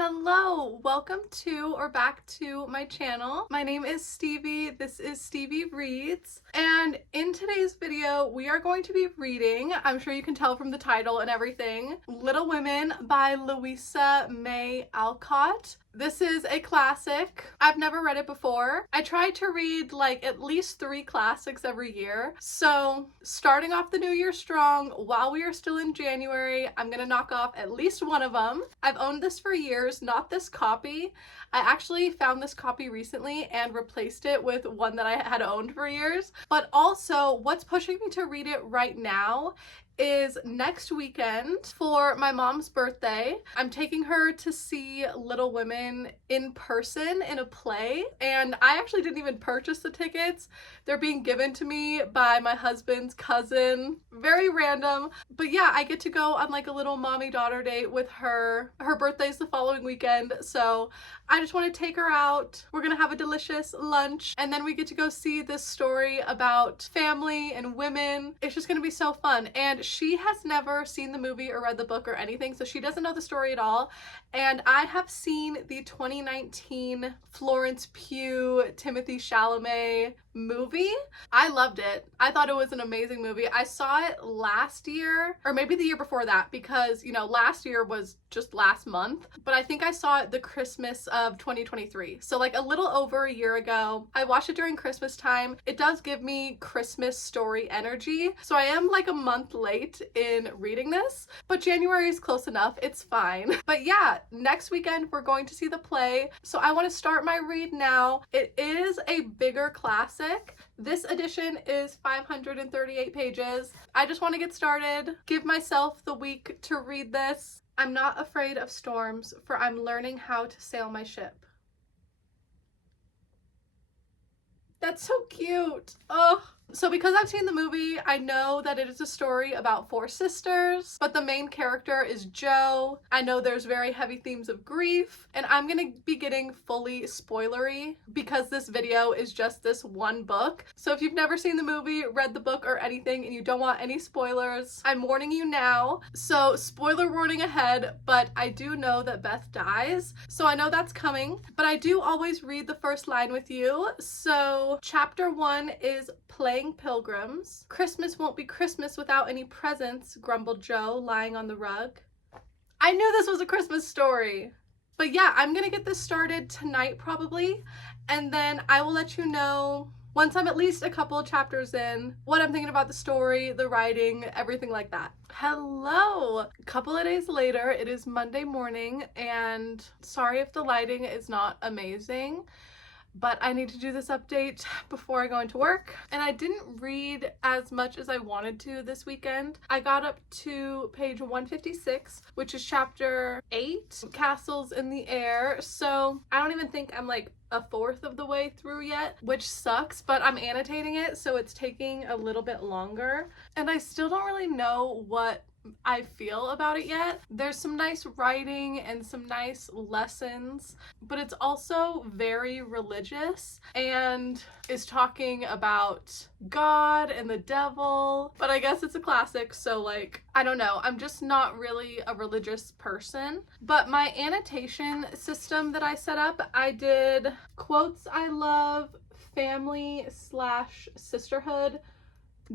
Hello, welcome to or back to my channel. My name is Stevie. This is Stevie Reads, and in today's video we are going to be reading, I'm sure you can tell from the title and everything, Little Women by Louisa May Alcott. This is a classic. I've never read it before. I try to read like at least 3 classics every year. So starting off the new year strong, while we are still in January, I'm gonna knock off at least one of them. I've owned this for years, not this copy. I actually found this copy recently and replaced it with one that I had owned for years. But also, what's pushing me to read it right now is next weekend for my mom's birthday. I'm taking her to see Little Women in person in a play, and I actually didn't even purchase the tickets. They're being given to me by my husband's cousin. Very random, but yeah, I get to go on like a little mommy-daughter date with her. Her birthday's the following weekend, so I just want to take her out. We're gonna have a delicious lunch, and then we get to go see this story about family and women. It's just gonna be so fun, and she has never seen the movie or read the book or anything, so she doesn't know the story at all. And I have seen the 2019 Florence Pugh, Timothée Chalamet movie. I loved it. I thought it was an amazing movie. I saw it last year, or maybe the year before that, because, you know, last year was just last month, but I think I saw it the Christmas of 2023. So like a little over a year ago. I watched it during Christmas time. It does give me Christmas story energy. So I am like a month late in reading this, but January is close enough. It's fine. But yeah, next weekend we're going to see the play. So I want to start my read now. It is a bigger classic. This edition is 538 pages. I just want to get started, give myself the week to read this. I'm not afraid of storms, for I'm learning how to sail my ship. That's so cute. Oh. So because I've seen the movie, I know that it is a story about 4 sisters, but the main character is Jo. I know there's very heavy themes of grief, and I'm gonna be getting fully spoilery because this video is just this one book. So if you've never seen the movie, read the book, or anything, and you don't want any spoilers, I'm warning you now. So spoiler warning ahead, but I do know that Beth dies, so I know that's coming, but I do always read the first line with you. So chapter 1 is Playing Pilgrims. Christmas won't be Christmas without any presents, grumbled Jo, lying on the rug. I knew this was a Christmas story. But yeah, I'm gonna get this started tonight probably, and then I will let you know once I'm at least a couple of chapters in what I'm thinking about the story, the writing, everything like that. Hello! A couple of days later, it is Monday morning, and sorry if the lighting is not amazing, but I need to do this update before I go into work. And I didn't read as much as I wanted to this weekend. I got up to page 156, which is chapter 8, Castles in the Air. So I don't even think I'm like a 1/4 of the way through yet, which sucks, but I'm annotating it, so it's taking a little bit longer. And I still don't really know what I feel about it yet. There's some nice writing and some nice lessons, but it's also very religious and is talking about God and the devil. But I guess it's a classic, so like, I don't know. I'm just not really a religious person. But my annotation system that I set up, I did quotes I love, family / sisterhood,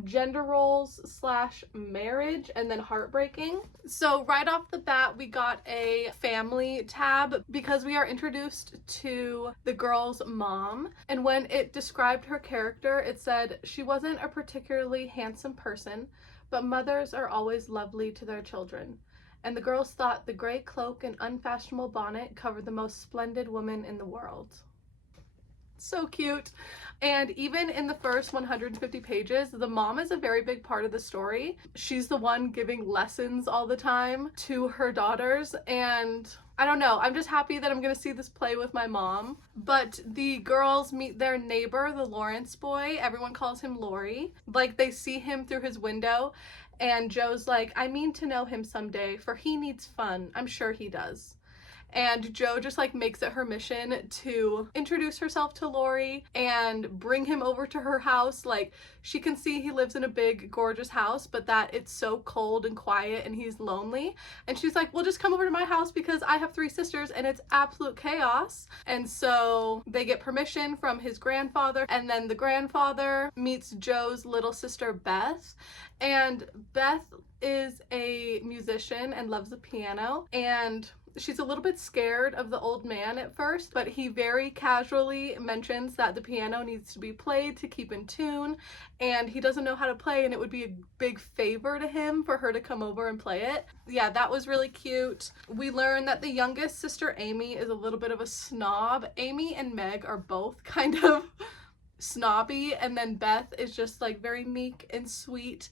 gender roles / marriage, and then heartbreaking. So right off the bat, we got a family tab because we are introduced to the girl's mom, and when it described her character, it said she wasn't a particularly handsome person, but mothers are always lovely to their children, and the girls thought the gray cloak and unfashionable bonnet covered the most splendid woman in the world. So cute. And even in the first 150 pages, the mom is a very big part of the story. She's the one giving lessons all the time to her daughters, and I don't know, I'm just happy that I'm gonna see this play with my mom. But the girls meet their neighbor, the Lawrence boy. Everyone calls him Laurie. Like, they see him through his window, and Jo's like, I mean to know him someday, for he needs fun. I'm sure he does. and Joe just like makes it her mission to introduce herself to Laurie and bring him over to her house. Like, she can see he lives in a big gorgeous house, but that it's so cold and quiet and he's lonely, and she's like, well, just come over to my house because I have 3 sisters and it's absolute chaos. And so they get permission from his grandfather, and then the grandfather meets Joe's little sister Beth, and Beth is a musician and loves the piano, and she's a little bit scared of the old man at first, but he very casually mentions that the piano needs to be played to keep in tune, and he doesn't know how to play, and it would be a big favor to him for her to come over and play it. Yeah, that was really cute. We learn that the youngest sister, Amy, is a little bit of a snob. Amy and Meg are both kind of snobby, and then Beth is just like very meek and sweet,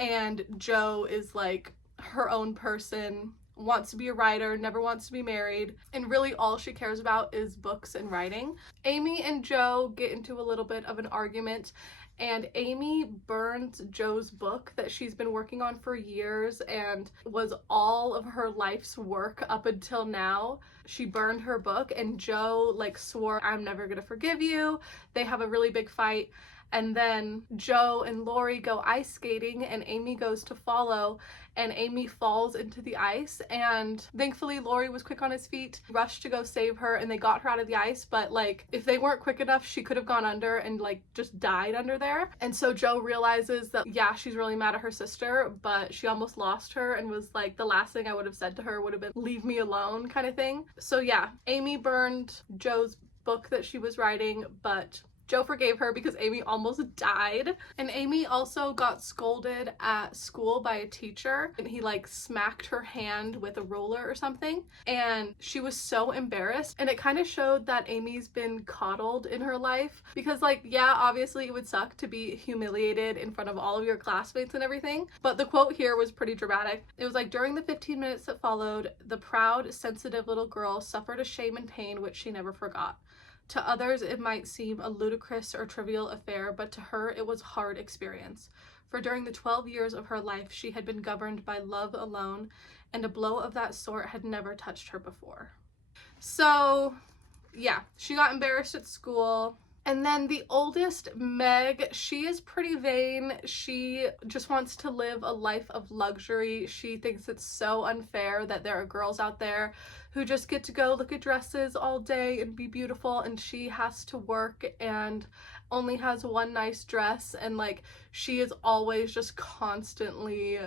and Joe is like her own person, wants to be a writer, never wants to be married, and really all she cares about is books and writing. Amy and Joe get into a little bit of an argument, and Amy burns Joe's book that she's been working on for years and was all of her life's work up until now. She burned her book, and Joe like swore, I'm never gonna forgive you. They have a really big fight, and then Joe and Laurie go ice skating, and Amy goes to follow, and Amy falls into the ice, and thankfully Laurie was quick on his feet, rushed to go save her, and they got her out of the ice. But like, if they weren't quick enough, she could have gone under and like just died under there. And so Joe realizes that, yeah, she's really mad at her sister, but she almost lost her, and was like, the last thing I would have said to her would have been leave me alone kind of thing. So yeah, Amy burned Joe's book that she was writing, but Joe forgave her because Amy almost died. And Amy also got scolded at school by a teacher, and he like smacked her hand with a ruler or something, and she was so embarrassed. And it kind of showed that Amy's been coddled in her life, because like, yeah, obviously it would suck to be humiliated in front of all of your classmates and everything, but the quote here was pretty dramatic. It was like, during the 15 minutes that followed, the proud, sensitive little girl suffered a shame and pain which she never forgot. To others, it might seem a ludicrous or trivial affair, but to her it was a hard experience. For during the 12 years of her life, she had been governed by love alone, and a blow of that sort had never touched her before. So, yeah, she got embarrassed at school. And then the oldest, Meg, she is pretty vain. She just wants to live a life of luxury. She thinks it's so unfair that there are girls out there who just get to go look at dresses all day and be beautiful, and she has to work and only has one nice dress, and like, she is always just constantly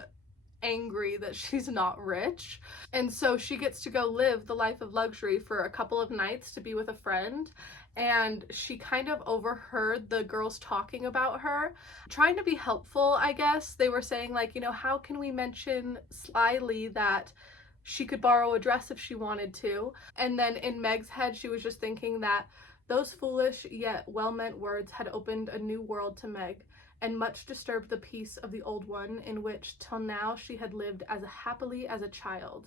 angry that she's not rich. And so she gets to go live the life of luxury for a couple of nights to be with a friend, and she kind of overheard the girls talking about her, trying to be helpful, I guess. They were saying like, you know, how can we mention slyly that she could borrow a dress if she wanted to? And then in Meg's head, she was just thinking that those foolish yet well-meant words had opened a new world to Meg, and much disturbed the peace of the old one, in which till now she had lived as happily as a child.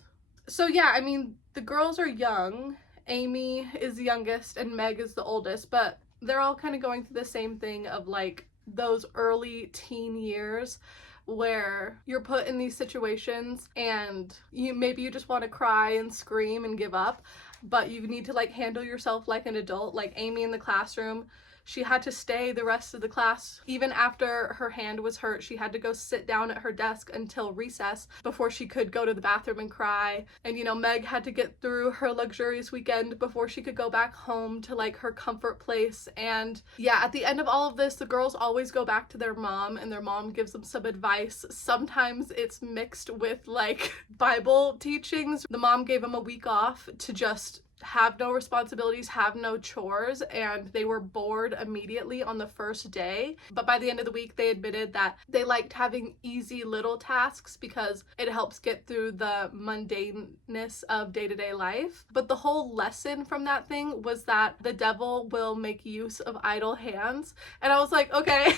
So yeah, I mean, the girls are young. Amy is the youngest and Meg is the oldest, but they're all kind of going through the same thing of like those early teen years where you're put in these situations and maybe you just want to cry and scream and give up, but you need to like handle yourself like an adult. Like Amy in the classroom, she had to stay the rest of the class. Even after her hand was hurt, she had to go sit down at her desk until recess before she could go to the bathroom and cry. And you know, Meg had to get through her luxurious weekend before she could go back home to like her comfort place. And yeah, at the end of all of this, the girls always go back to their mom, and their mom gives them some advice. Sometimes it's mixed with like Bible teachings. The mom gave them a week off to just have no responsibilities, have no chores, and they were bored immediately on the first day. But by the end of the week, they admitted that they liked having easy little tasks because it helps get through the mundaneness of day-to-day life. But the whole lesson from that thing was that the devil will make use of idle hands. And I was like, okay.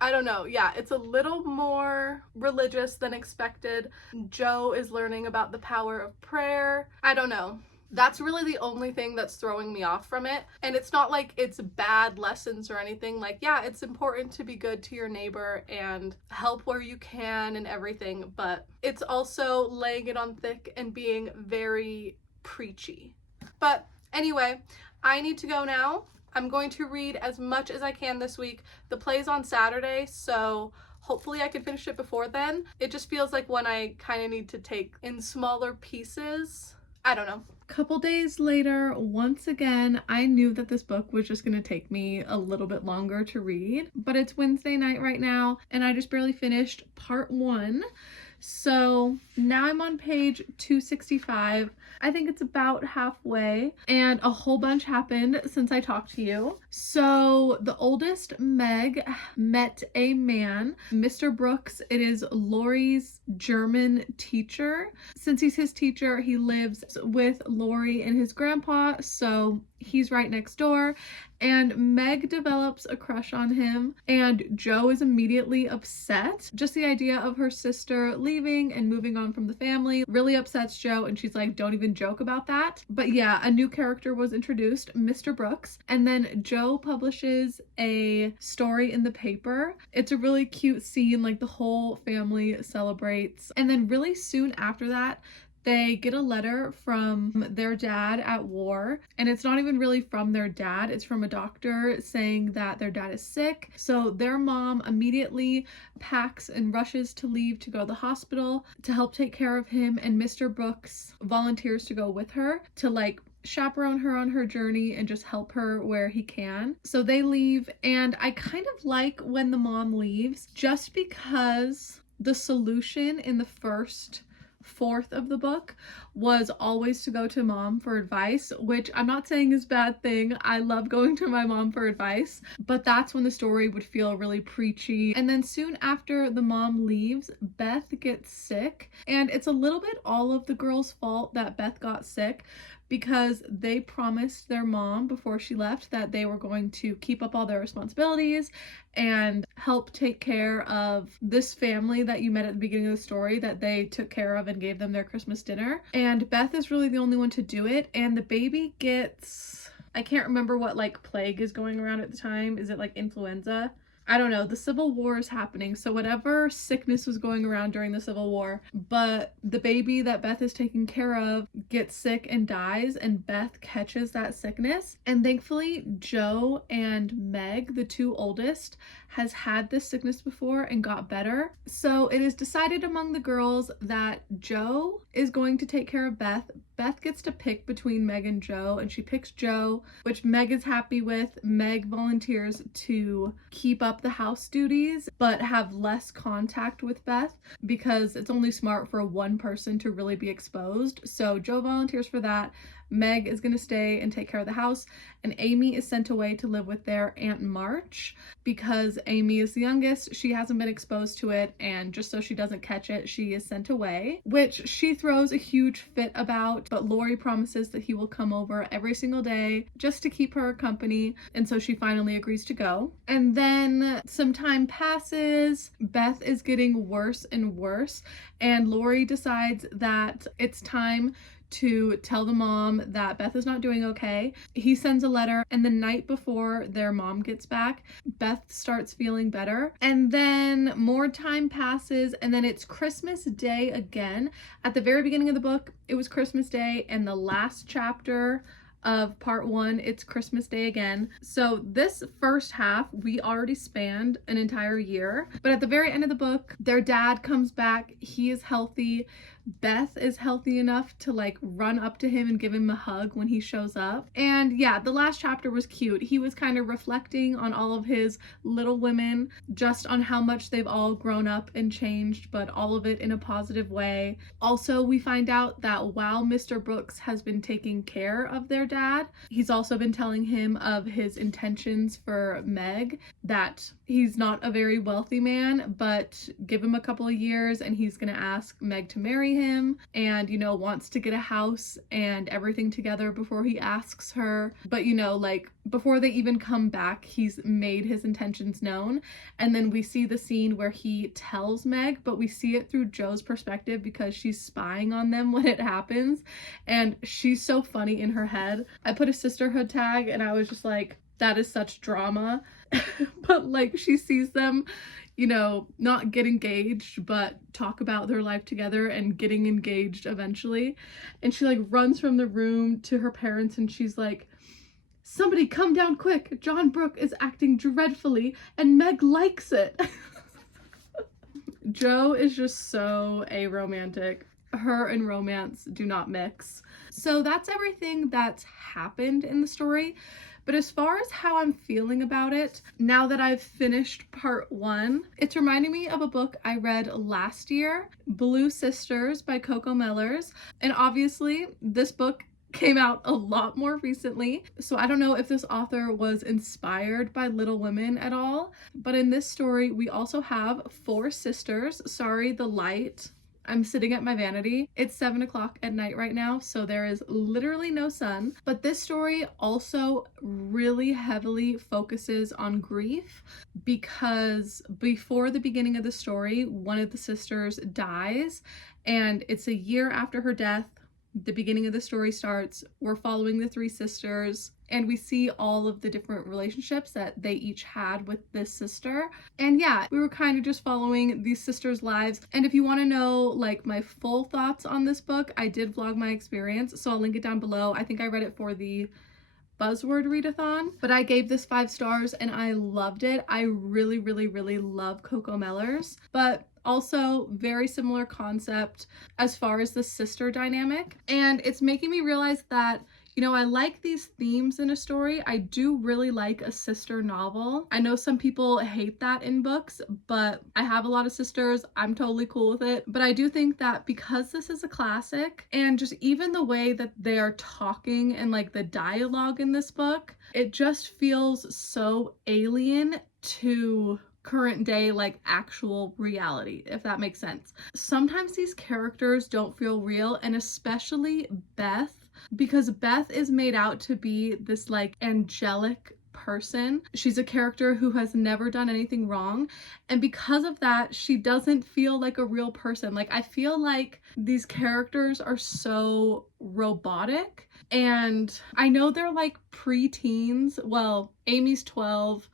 I don't know. Yeah, it's a little more religious than expected. Joe is learning about the power of prayer. I don't know. That's really the only thing that's throwing me off from it. And it's not like it's bad lessons or anything. Like, yeah, it's important to be good to your neighbor and help where you can and everything, but it's also laying it on thick and being very preachy. But anyway, I need to go now. I'm going to read as much as I can this week. The play's on Saturday, so hopefully I can finish it before then. It just feels like one I kind of need to take in smaller pieces. I don't know. Couple days later, once again, I knew that this book was just going to take me a little bit longer to read, but it's Wednesday night right now, and I just barely finished part 1. So now I'm on page 265. I think it's about halfway, and a whole bunch happened since I talked to you. So the oldest, Meg, met a man, Mr. Brooks. It is Laurie's German teacher. Since he's his teacher, he lives with Laurie and his grandpa, so he's right next door. And Meg develops a crush on him, and Jo is immediately upset. Just the idea of her sister leaving and moving on from the family really upsets Jo, and she's like, don't even joke about that. But yeah, a new character was introduced, Mr. Brooks, and then Jo publishes a story in the paper. It's a really cute scene, like the whole family celebrates. And then really soon after that, they get a letter from their dad at war, and it's not even really from their dad, it's from a doctor saying that their dad is sick. So their mom immediately packs and rushes to leave to go to the hospital to help take care of him, and Mr. Brooks volunteers to go with her to like chaperone her on her journey and just help her where he can. So they leave, and I kind of like when the mom leaves, just because the solution in the first fourth of the book was always to go to mom for advice, which I'm not saying is a bad thing. I love going to my mom for advice, but that's when the story would feel really preachy. And then soon after the mom leaves, Beth gets sick, and it's a little bit all of the girls' fault that Beth got sick, because they promised their mom before she left that they were going to keep up all their responsibilities and help take care of this family that you met at the beginning of the story that they took care of and gave them their Christmas dinner. And Beth is really the only one to do it, and the baby gets, I can't remember what like plague is going around at the time. Is it like influenza? I don't know, the Civil War is happening, so whatever sickness was going around during the Civil War, but the baby that Beth is taking care of gets sick and dies, and Beth catches that sickness. And thankfully, Jo and Meg, the two oldest, has had this sickness before and got better. So it is decided among the girls that Jo is going to take care of Beth. Beth gets to pick between Meg and Jo, and she picks Jo, which Meg is happy with. Meg volunteers to keep up the house duties, but have less contact with Beth because it's only smart for one person to really be exposed. So Jo volunteers for that. Meg is going to stay and take care of the house, and Amy is sent away to live with their Aunt March because Amy is the youngest. She hasn't been exposed to it, and just so she doesn't catch it, she is sent away, which she throws a huge fit about, but Laurie promises that he will come over every single day just to keep her company, and so she finally agrees to go. And then some time passes. Beth is getting worse and worse, and Laurie decides that it's time to tell the mom that Beth is not doing okay. He sends a letter, and the night before their mom gets back, Beth starts feeling better. And then more time passes, and then it's Christmas Day again. At the very beginning of the book, it was Christmas Day, and the last chapter of part 1, it's Christmas Day again. So this first half, we already spanned an entire year. But at the very end of the book, their dad comes back. He is healthy. Beth is healthy enough to like run up to him and give him a hug when he shows up. And yeah, the last chapter was cute. He was kind of reflecting on all of his little women, just on how much they've all grown up and changed, but all of it in a positive way. Also, we find out that while Mr. Brooks has been taking care of their dad, he's also been telling him of his intentions for Meg, that he's not a very wealthy man, but give him a couple of years and he's gonna ask Meg to marry him, and you know, wants to get a house and everything together before he asks her. But you know, like before they even come back, he's made his intentions known. And then we see the scene where he tells Meg, but we see it through Jo's perspective because she's spying on them when it happens, and she's so funny in her head. I put a sisterhood tag and I was just like, that is such drama. But like she sees them you know, not get engaged, but talk about their life together and getting engaged eventually. And she like runs from the room to her parents and she's like, somebody come down quick. John Brooke is acting dreadfully and Meg likes it. Jo is just so aromantic. Her and romance do not mix. So that's everything that's happened in the story. But as far as how I'm feeling about it, now that I've finished part 1, it's reminding me of a book I read last year, Blue Sisters by Coco Mellors. And obviously this book came out a lot more recently, so I don't know if this author was inspired by Little Women at all. But in this story, we also have 4 sisters. Sorry, the light. I'm sitting at my vanity. It's 7 o'clock at night right now, so there is literally no sun. But this story also really heavily focuses on grief because before the beginning of the story, one of the sisters dies, and it's a year after her death. The beginning of the story starts. We're following the 3 sisters and we see all of the different relationships that they each had with this sister. And yeah, we were kind of just following these sisters' lives. And if you want to know like my full thoughts on this book, I did vlog my experience, so I'll link it down below. I think I read it for the Buzzword readathon, but I gave this 5 stars and I loved it. I really, really, really love Coco Mellors, but also very similar concept as far as the sister dynamic. And it's making me realize that, you know, I like these themes in a story. I do really like a sister novel. I know some people hate that in books, but I have a lot of sisters. I'm totally cool with it. But I do think that because this is a classic, and just even the way that they are talking and like the dialogue in this book, it just feels so alien to current day, like actual reality, if that makes sense. Sometimes these characters don't feel real, and especially Beth, because Beth is made out to be this like angelic person. She's a character who has never done anything wrong, and because of that, she doesn't feel like a real person. Like, I feel like these characters are so robotic, and I know they're like pre-teens. Well, Amy's 12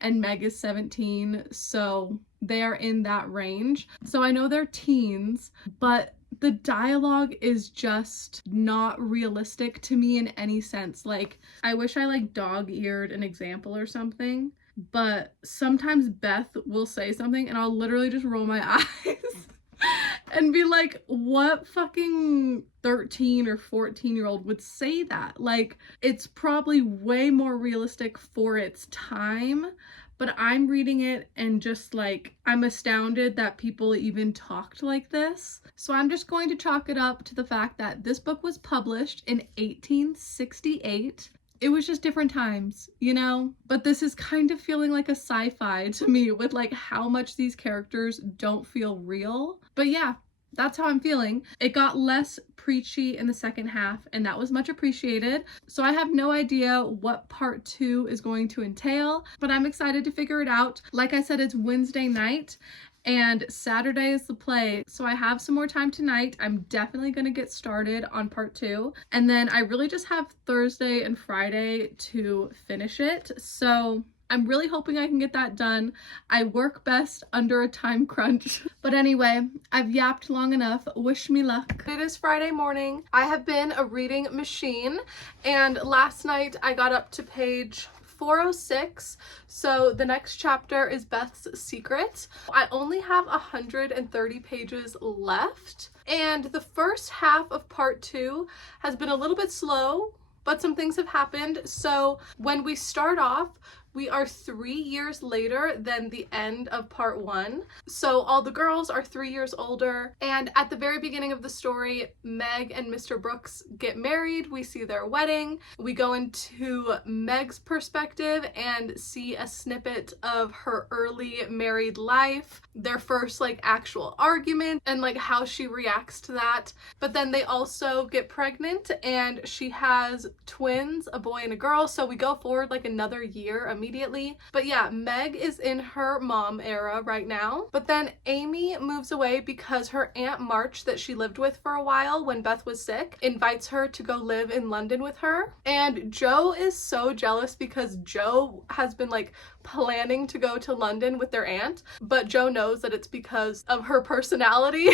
and Meg is 17, so they are in that range. So I know they're teens, but the dialogue is just not realistic to me in any sense. Like, I wish I like dog-eared an example or something, but sometimes Beth will say something and I'll literally just roll my eyes and be like, what fucking 13 or 14-year-old would say that? Like, it's probably way more realistic for its time, but I'm reading it and just like, I'm astounded that people even talked like this. So I'm just going to chalk it up to the fact that this book was published in 1868. It was just different times, you know? But this is kind of feeling like a sci-fi to me, with like how much these characters don't feel real. But yeah, that's how I'm feeling. It got less preachy in the second half, and that was much appreciated. So I have no idea what part 2 is going to entail, but I'm excited to figure it out. Like I said, it's Wednesday night and Saturday is the play, so I have some more time tonight. I'm definitely going to get started on part 2, and then I really just have Thursday and Friday to finish it. So I'm really hoping I can get that done. I work best under a time crunch. But anyway, I've yapped long enough. Wish me luck. It is Friday morning. I have been a reading machine, and last night I got up to page 406, so the next chapter is Beth's Secret. I only have 130 pages left, and the first half of part 2 has been a little bit slow, but some things have happened. So when we start off, we are 3 years later than the end of part 1. So all the girls are 3 years older, and at the very beginning of the story, Meg and Mr. Brooks get married. We see their wedding. We go into Meg's perspective and see a snippet of her early married life, their first like actual argument, and like how she reacts to that. But then they also get pregnant and she has twins, a boy and a girl. So we go forward like another year immediately. But yeah, Meg is in her mom era right now. But then Amy moves away because her Aunt March that she lived with for a while when Beth was sick invites her to go live in London with her. And Jo is so jealous because Jo has been like planning to go to London with their aunt, but Jo knows that it's because of her personality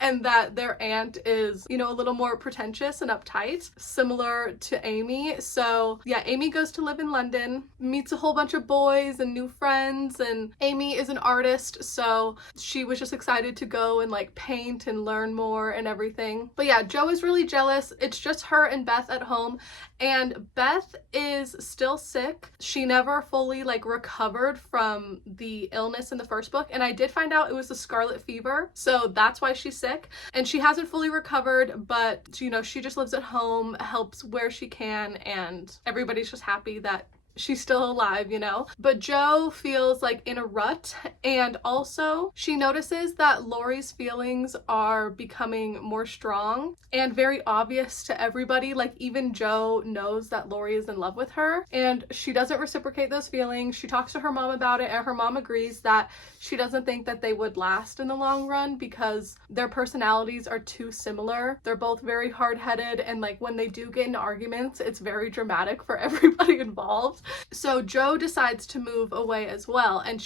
and that their aunt is, you know, a little more pretentious and uptight, similar to Amy. So yeah, Amy goes to live in London, meets a whole bunch of boys and new friends, and Amy is an artist, so she was just excited to go and like paint and learn more and everything. But yeah, Jo is really jealous. It's just her and Beth at home, and Beth is still sick. She never fully like recovered from the illness in the first book, and I did find out it was the scarlet fever, so that's why she's sick, and she hasn't fully recovered, but you know, she just lives at home, helps where she can, and everybody's just happy that she's still alive, you know? But Jo feels like in a rut, and also she notices that Laurie's feelings are becoming more strong and very obvious to everybody. Like even Jo knows that Laurie is in love with her, and she doesn't reciprocate those feelings. She talks to her mom about it, and her mom agrees that she doesn't think that they would last in the long run because their personalities are too similar. They're both very hard-headed, and like when they do get into arguments, it's very dramatic for everybody involved. So Jo decides to move away as well, and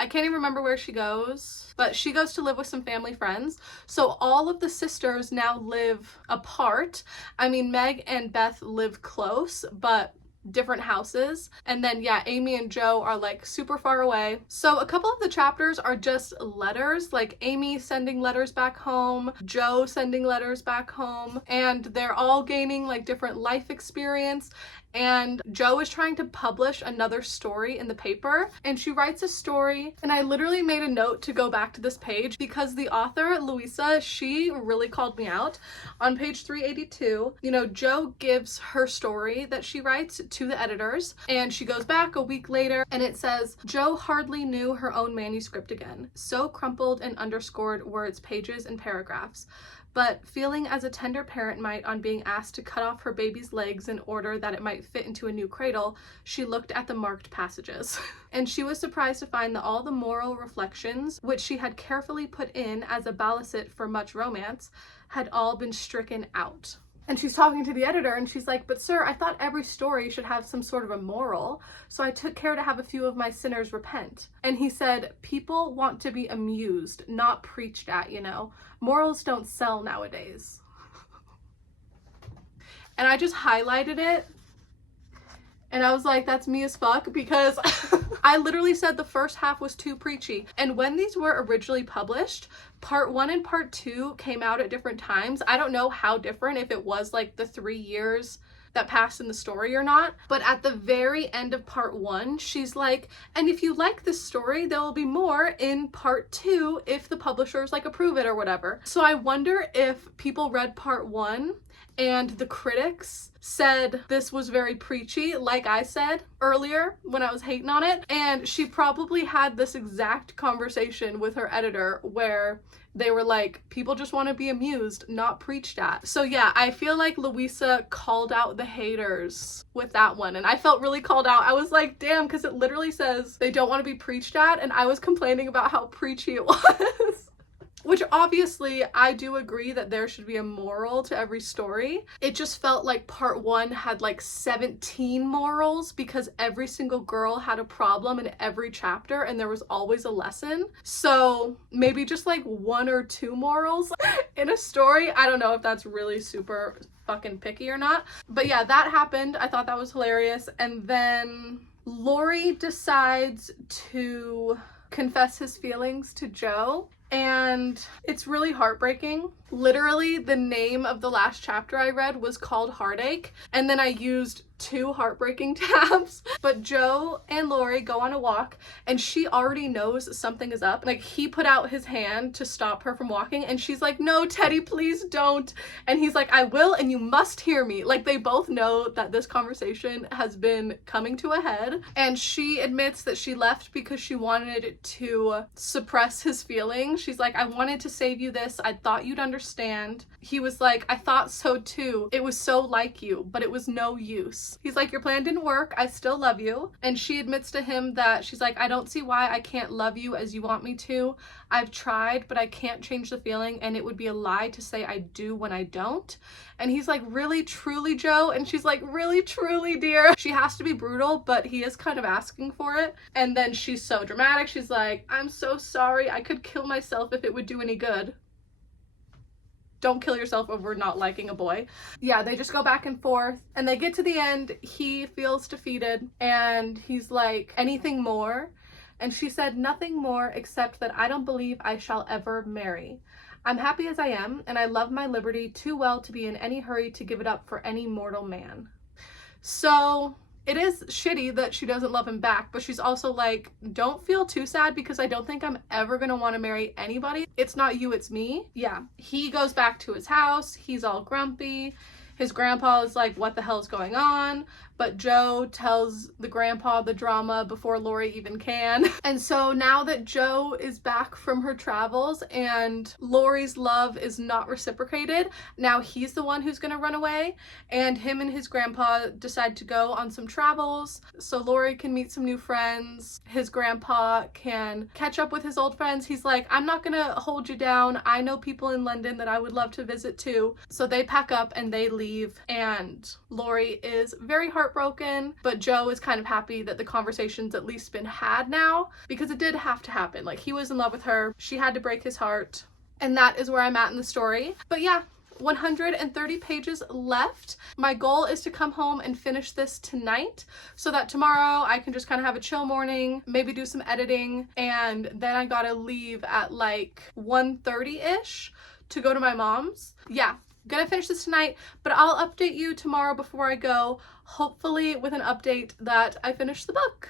I can't even remember where she goes, but she goes to live with some family friends. So all of the sisters now live apart. I mean, Meg and Beth live close, but different houses. And then yeah, Amy and Jo are like super far away. So a couple of the chapters are just letters, like Amy sending letters back home, Jo sending letters back home, and they're all gaining like different life experience. And Jo is trying to publish another story in the paper, and she writes a story, and I literally made a note to go back to this page because the author, Louisa, she really called me out. On page 382, you know, Jo gives her story that she writes to the editors, and she goes back a week later, and it says, Jo hardly knew her own manuscript again. So crumpled and underscored were its pages and paragraphs. But feeling as a tender parent might on being asked to cut off her baby's legs in order that it might fit into a new cradle, she looked at the marked passages. And she was surprised to find that all the moral reflections, which she had carefully put in as a ballast for much romance, had all been stricken out. And she's talking to the editor, and she's like, but sir, I thought every story should have some sort of a moral, so I took care to have a few of my sinners repent. And he said, people want to be amused, not preached at, you know. Morals don't sell nowadays. And I just highlighted it, and I was like, that's me as fuck, because I literally said the first half was too preachy. And when these were originally published, part 1 and part 2 came out at different times. I don't know how different, if it was like the 3 years that passed in the story or not, but at the very end of part 1, she's like, and if you like this story, there will be more in part 2 if the publishers like approve it or whatever. So I wonder if people read part 1 and the critics said this was very preachy, like I said earlier when I was hating on it, and she probably had this exact conversation with her editor where they were like, people just want to be amused, not preached at. So yeah, I feel like Louisa called out the haters with that one, and I felt really called out. I was like, damn, because it literally says they don't want to be preached at, and I was complaining about how preachy it was. Which obviously I do agree that there should be a moral to every story. It just felt like part 1 had like 17 morals because every single girl had a problem in every chapter and there was always a lesson. So maybe just like 1 or 2 morals in a story. I don't know if that's really super fucking picky or not. But yeah, that happened. I thought that was hilarious. And then Laurie decides to confess his feelings to Jo, and it's really heartbreaking. Literally, the name of the last chapter I read was called Heartache, and then I used 2 heartbreaking tabs. But Jo and Laurie go on a walk, and she already knows something is up. Like, he put out his hand to stop her from walking, and she's like, no, Teddy, please don't. And he's like, I will, and you must hear me. Like, they both know that this conversation has been coming to a head, and she admits that she left because she wanted to suppress his feelings. She's like, I wanted to save you this. I thought you'd understand. understand. He was like, I thought so too. It was so like you, but it was no use. He's like, your plan didn't work. I still love you. And she admits to him that she's like, I don't see why I can't love you as you want me to. I've tried, but I can't change the feeling, and it would be a lie to say I do when I don't. And he's like, really, truly, Joe? And she's like, really, truly, dear. She has to be brutal, but he is kind of asking for it. And then she's so dramatic. She's like, I'm so sorry. I could kill myself if it would do any good. Don't kill yourself over not liking a boy. Yeah, they just go back and forth, and they get to the end. He feels defeated, and he's like, anything more? And she said, nothing more except that I don't believe I shall ever marry. I'm happy as I am, and I love my liberty too well to be in any hurry to give it up for any mortal man. So it is shitty that she doesn't love him back, but she's also like, don't feel too sad because I don't think I'm ever gonna want to marry anybody. It's not you, it's me. Yeah, he goes back to his house. He's all grumpy. His grandpa is like, what the hell's going on? But Joe tells the grandpa the drama before Lori even can. And so now that Joe is back from her travels and Lori's love is not reciprocated, now he's the one who's gonna run away, and him and his grandpa decide to go on some travels so Lori can meet some new friends. His grandpa can catch up with his old friends. He's like, I'm not gonna hold you down. I know people in London that I would love to visit too. So they pack up and they leave, and Lori is very heartbroken, but Joe is kind of happy that the conversation's at least been had now, because it did have to happen. Like, he was in love with her. She had to break his heart. And that is where I'm at in the story. But yeah, 130 pages left. My goal is to come home and finish this tonight so that tomorrow I can just kind of have a chill morning, maybe do some editing, and then I gotta leave at like 1:30-ish to go to my mom's. Yeah, gonna finish this tonight, but I'll update you tomorrow before I go, hopefully with an update that I finished the book.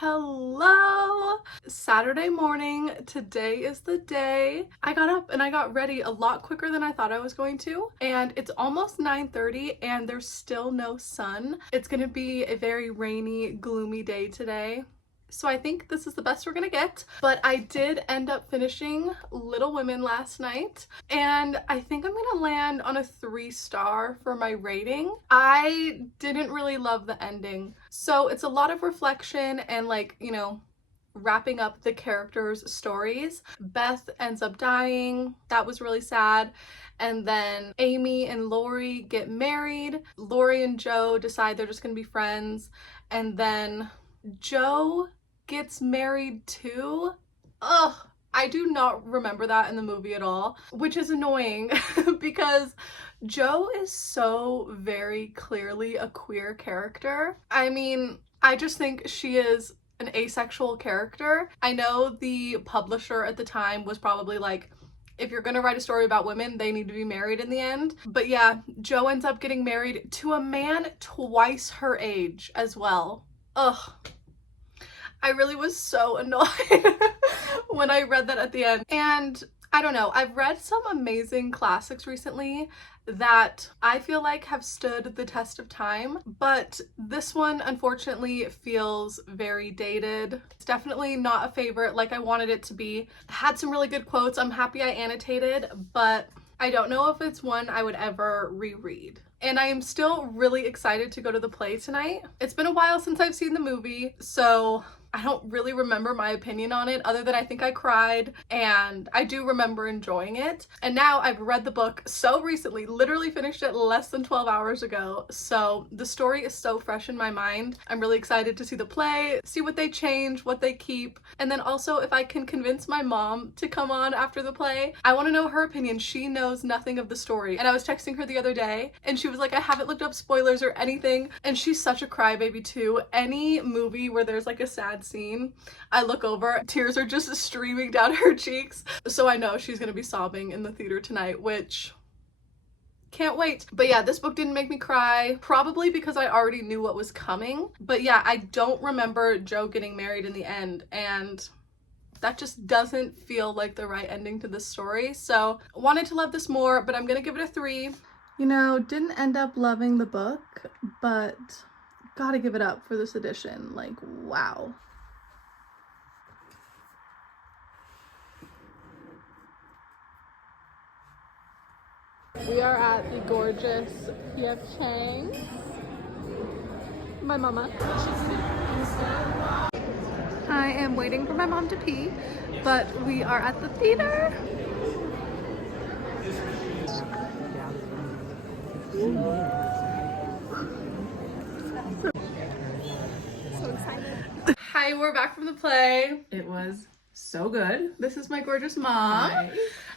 Hello! Saturday morning. Today is the day. I got up and I got ready a lot quicker than I thought I was going to, and it's almost 9:30 and there's still no sun. It's gonna be a very rainy, gloomy day today. So I think this is the best we're gonna get, but I did end up finishing Little Women last night, and I think I'm gonna land on a 3-star for my rating. I didn't really love the ending. So it's a lot of reflection and, like, you know, wrapping up the characters' stories. Beth ends up dying. That was really sad. And then Amy and Lori get married. Lori and Joe decide they're just gonna be friends. And then Joe gets married too. Ugh, I do not remember that in the movie at all, which is annoying because Joe is so very clearly a queer character. I mean, I just think she is an asexual character. I know the publisher at the time was probably like, if you're gonna write a story about women, they need to be married in the end. But yeah, Joe ends up getting married to a man twice her age as well. Ugh. I really was so annoyed when I read that at the end. And I don't know, I've read some amazing classics recently that I feel like have stood the test of time, but this one unfortunately feels very dated. It's definitely not a favorite like I wanted it to be. Had some really good quotes. I'm happy I annotated, but I don't know if it's one I would ever reread. And I am still really excited to go to the play tonight. It's been a while since I've seen the movie, so I don't really remember my opinion on it other than I think I cried, and I do remember enjoying it. And now I've read the book so recently, literally finished it less than 12 hours ago, so the story is so fresh in my mind. I'm really excited to see the play, see what they change, what they keep, and then also if I can convince my mom to come on after the play. I want to know her opinion. She knows nothing of the story, and I was texting her the other day and she was like, I haven't looked up spoilers or anything, and she's such a crybaby too. Any movie where there's like a sad scene, I look over, tears are just streaming down her cheeks. So I know she's gonna be sobbing in the theater tonight, which can't wait. But yeah, this book didn't make me cry, probably because I already knew what was coming. But yeah, I don't remember Joe getting married in the end, and that just doesn't feel like the right ending to this story. So wanted to love this more, but I'm gonna give it a 3. You know, didn't end up loving the book, but gotta give it up for this edition. Like, wow. We are at the gorgeous P.F. Chang's. My mama. I am waiting for my mom to pee, but we are at the theater. So excited. Hi, we're back from the play. It was so good. This is my gorgeous mom. Hi.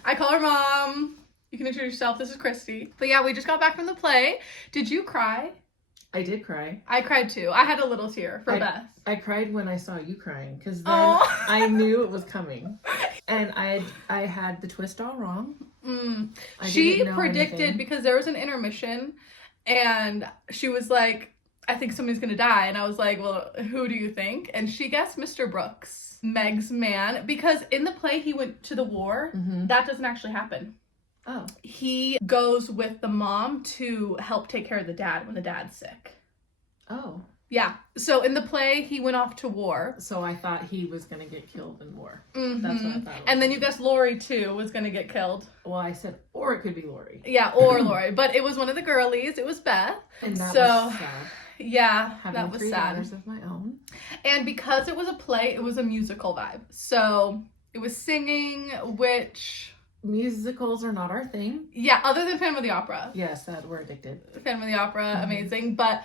I call her mom. You can introduce yourself. This is Christy. But yeah, we just got back from the play. Did you cry? I did cry. I cried too. I had a little tear for Beth. I cried when I saw you crying because then Oh. I knew it was coming. And I had the twist all wrong. She predicted because there was an intermission and she was like, I think somebody's gonna die. And I was like, well, who do you think? And she guessed Mr. Brooks, Meg's man, because in the play he went to the war. That doesn't actually happen. Oh. He goes with the mom to help take care of the dad when the dad's sick. Oh. Yeah. So in the play, he went off to war. So I thought he was going to get killed in war. That's what I thought. And then you guessed Lori, too, was going to get killed. Well, I said, or it could be Lori. Yeah, or Lori. But it was one of the girlies. It was Beth. And that was sad. Yeah, Having that was 3 sad. daughters of my own. And because it was a play, it was a musical vibe. So it was singing, which... Musicals are not our thing. Yeah, other than Phantom of the Opera. Yes, that we're addicted. Phantom of the Opera, amazing. But...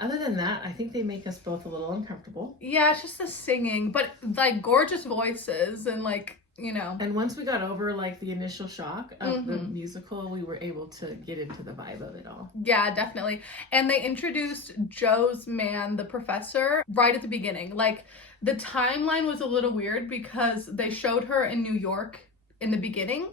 Other than that, I think they make us both a little uncomfortable. Yeah, it's just the singing, but like gorgeous voices and like, you know. And once we got over like the initial shock of the musical, we were able to get into the vibe of it all. Yeah, definitely. And they introduced Joe's man, the professor, right at the beginning. Like the timeline was a little weird because they showed her in New York in the beginning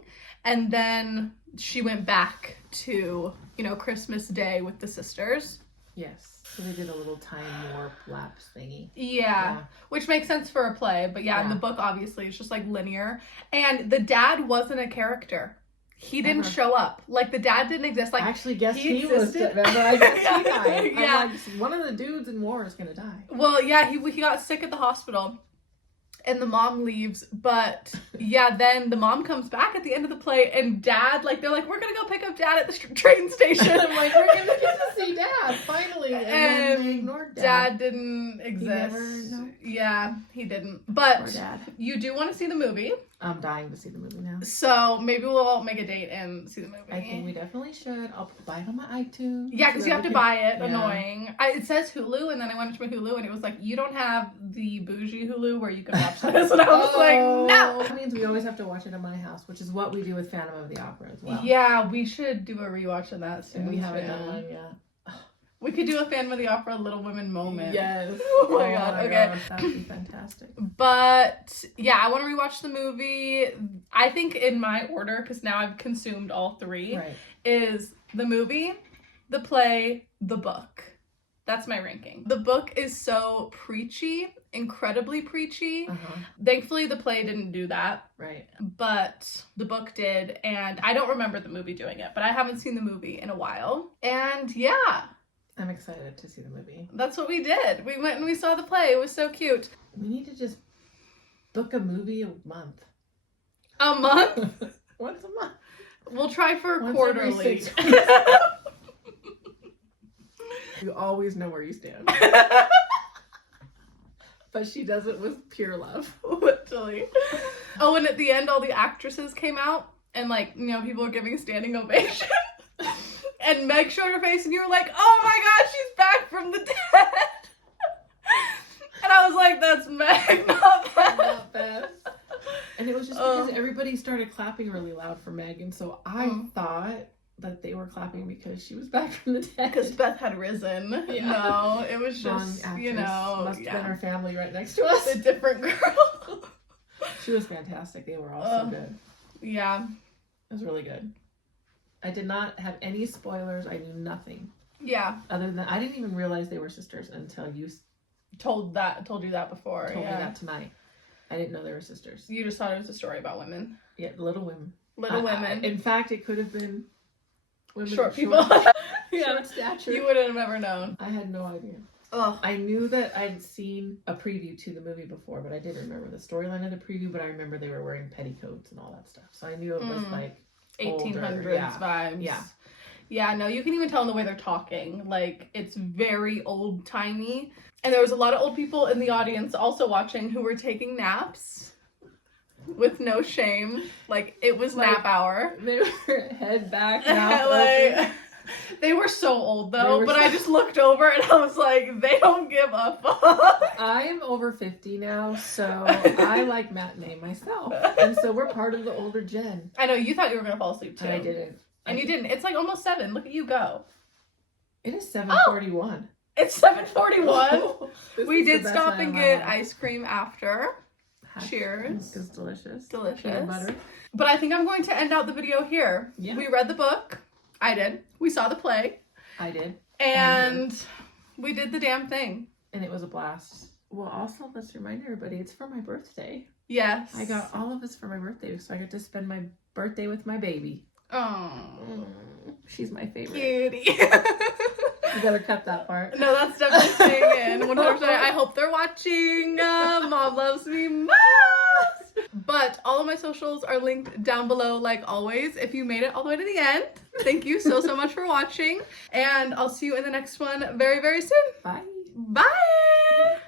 and then she went back to, you know, Christmas Day with the sisters. Yes. So they did a little time warp lapse thingy. Yeah, which makes sense for a play. But yeah, in the book, obviously, it's just like linear. And the dad wasn't a character. He didn't show up. Like, the dad didn't exist. Like, I actually guessed he was. Remember, I guessed he died. Yeah. I'm like, one of the dudes in war is going to die. Well, yeah, he got sick at the hospital. And the mom leaves, but yeah, then the mom comes back at the end of the play, and dad, like, they're like, we're gonna go pick up dad at the train station. I'm like, we're gonna get to see dad, finally. And then they ignored dad didn't exist. Yeah, he didn't. But you do want to see the movie. I'm dying to see the movie now. So maybe we'll make a date and see the movie. I think we definitely should. I'll buy it on my iTunes. Yeah, because you have to buy it. Yeah. Annoying. It says Hulu, and then I went into my Hulu, and it was like, you don't have the bougie Hulu where you can watch this. And I was like, no. That means we always have to watch it at my house, which is what we do with Phantom of the Opera as well. Yeah, we should do a rewatch of that soon. And we haven't done one yet. We could do a Phantom of the Opera Little Women moment. Yes. Oh my god. Okay. Gosh, that would be fantastic. But yeah, I want to rewatch the movie. I think in my order, because now I've consumed all 3, is the movie, the play, the book. That's my ranking. The book is so preachy, incredibly preachy. Thankfully, the play didn't do that. Right. But the book did, and I don't remember the movie doing it, but I haven't seen the movie in a while. And yeah. I'm excited to see the movie. That's what we did. We went and we saw the play. It was so cute. We need to just book a movie a month. A month? Once a month. We'll try for quarterly. You always know where you stand. But she does it with pure love. Literally. Oh, and at the end, all the actresses came out and, like, you know, people were giving a standing ovation. And Meg showed her face, and you were like, oh my god, she's back from the dead. And I was like, that's Meg, not Beth. Not Beth. And it was just because everybody started clapping really loud for Meg, and so I thought that they were clapping because she was back from the dead. Because Beth had risen. Yeah. No, it was just, you know. Must have been her family right next to us. A different girl. She was fantastic. They were all so good. Yeah. It was really good. I did not have any spoilers. I knew nothing. Yeah. Other than, I didn't even realize they were sisters until you told you that before. Told me that tonight. I didn't know they were sisters. You just thought it was a story about women. Yeah, Little Women. Little Women. In fact, it could have been women short people. Short stature. You wouldn't have ever known. I had no idea. Oh. I knew that I'd seen a preview to the movie before, but I didn't remember the storyline of the preview, but I remember they were wearing petticoats and all that stuff. So I knew it was like older, yeah. vibes. Yeah. Yeah, no, you can even tell in the way they're talking. Like, it's very old-timey. And there was a lot of old people in the audience also watching who were taking naps with no shame. Like, it was nap hour. They were head back, mouth open. They were so old, though. But I just looked over and I was like, they don't give a fuck. I am over 50 now, so I like matinee myself. And so we're part of the older gen. I know, you thought you were going to fall asleep, too. I didn't. And you didn't. It's like almost 7. Look at you go. It is 7:41. It's 7:41. This We is the did best stop night and of my get life. ice cream after. Cheers. It's delicious. Delicious. Peanut butter. But I think I'm going to end out the video here. Yeah. We read the book. I did. We saw the play. I did. And we did the damn thing. And it was a blast. Well, also, let's remind everybody, it's for my birthday. Yes. I got all of this for my birthday, so I get to spend my birthday with my baby. Oh. She's my favorite. Cutie. You better cut that part. No, that's definitely staying in. 100%. I hope they're watching. Mom loves me most. But all of my socials are linked down below, like always. If you made it all the way to the end, thank you so much for watching. And I'll see you in the next one very, very soon. Bye. Bye.